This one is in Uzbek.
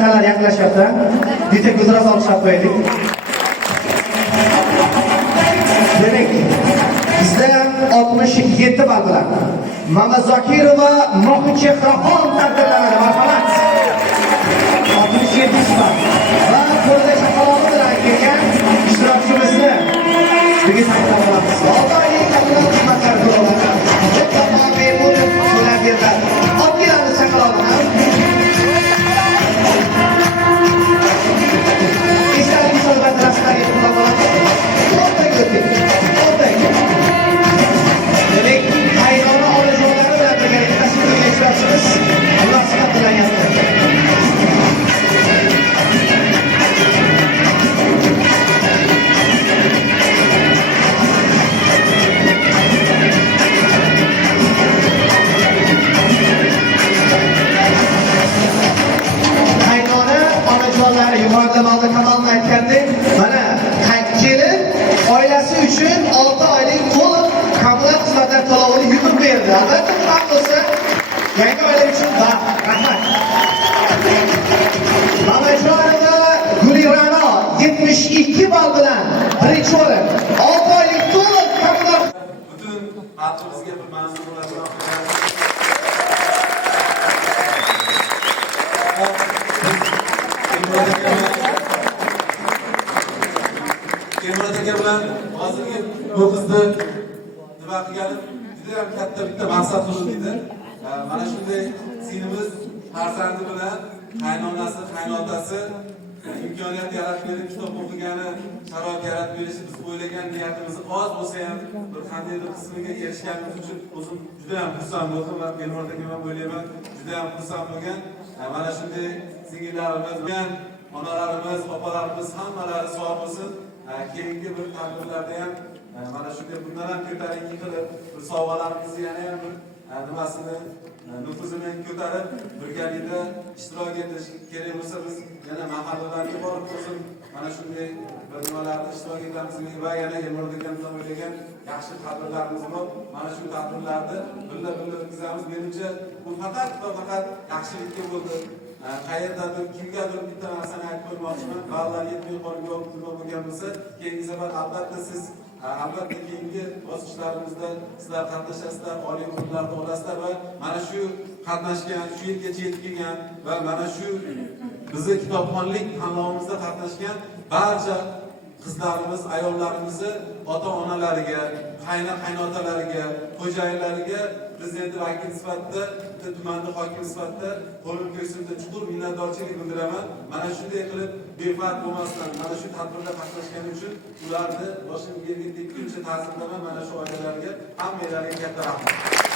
vazifalar yaklaşyapti. Bitta ko'zroq olishib qo'yaylik. Demak, bizda 67 ball bilan Mamazokirova Mohchehraxon taqdirlanadi. Marhamat. 67 ball. Va qo'lda chaqaloq bilan kelgan ishtirokchimizni bugun taklif qilamiz. Xudoylik qabul xizmatlar to'lovlari. Tamom bepul to'lab beriladi. Olib kelamiz chaqaloqni. İstediğiniz sorular rastlariga qulab olamiz. O'rtaga o'ting. O'rtaga. Demak, qaynona onajonlari bilan birgalikda tasvirga ishtirokchimiz Alloh sihat bilan yapti. Yukarıda malda kanalını aytgandek, mana kelin oilasi uchun 6 oylik to'liq kommunal xizmatlar to'lovini yutib berdi. Albatta, nima bo'lsa, yangi oila uchun rahmat. Mamajonova Gulirano 72 ball bilan birinchi o'rin. 6 oylik to'liq kommunal butun xalqimizga bir manzur bo'ladigan Temurod aka bilan hozirgi bu qizni nima qilganim juda ham katta bitta maqsad qo'yildi. Mana shunday sinimiz farzandi bilan qaynonasi, qaynotasi imkoniyat yaratib berib kitob o'qigani, sharoit yaratib berishi biz o'ylagan niyatimiz oz bo'lsa ham bir qandaydir qismiga erishganimiz uchun o'zim juda ham xursand bo'ldim va Temurod aka ham o'ylayman juda ham xursand bo'lgan. Mana shunday singillarimiz bilan onalarimiz, opalarimiz hammalari sog' bo'lsin. Keyingi bir tadbirlarda ham mana shunday bundan ham ko'tarinki qilib bir sovg'alarimizni yana ham bir nimasini nufuzini ko'tarib birgalikda ishtirok etish kerak bo'lsa biz yana mahallalarga borib o'zim mana shunday bir nimalarda ishtirok etamiz va yana Temurod akamdan o'ylagan yaxshi tadbirlarimiz bor. Mana shu tadbirlarni birga o'tkazamiz. Menimcha bu faqat yaxshilikka bo'ldi. Qayerdadir kimgadir bitta narsani aytib qo'ymoqchiman. Ballar yetmay qolib bo'lgan bo'lsa, keyingi safar albatta keyingi bosqichlarimizda sizlar qatnashasizlar, oliy o'rinlarda olasizlar va mana shu qatnashgan, shu yergacha yetib kelgan va mana shu bizni kitobxonlik tanlovimizda qatnashgan barcha qizlarimiz, ayollarimizni ota-onalariga, qaynotalariga, xo'jayinlariga prezident vakil sifatida, tumanning hokimi sifatida qo'lim ko'ksimda chuqur minnatdorchilik bildiraman. Mana shunday qilib befarq bo'lmasdan mana shu tadbirda qatnashgani uchun ularni boshqa yerga tekkuncha ta'sirlaman. Mana shu oilalarga, hammalariga katta rahmat.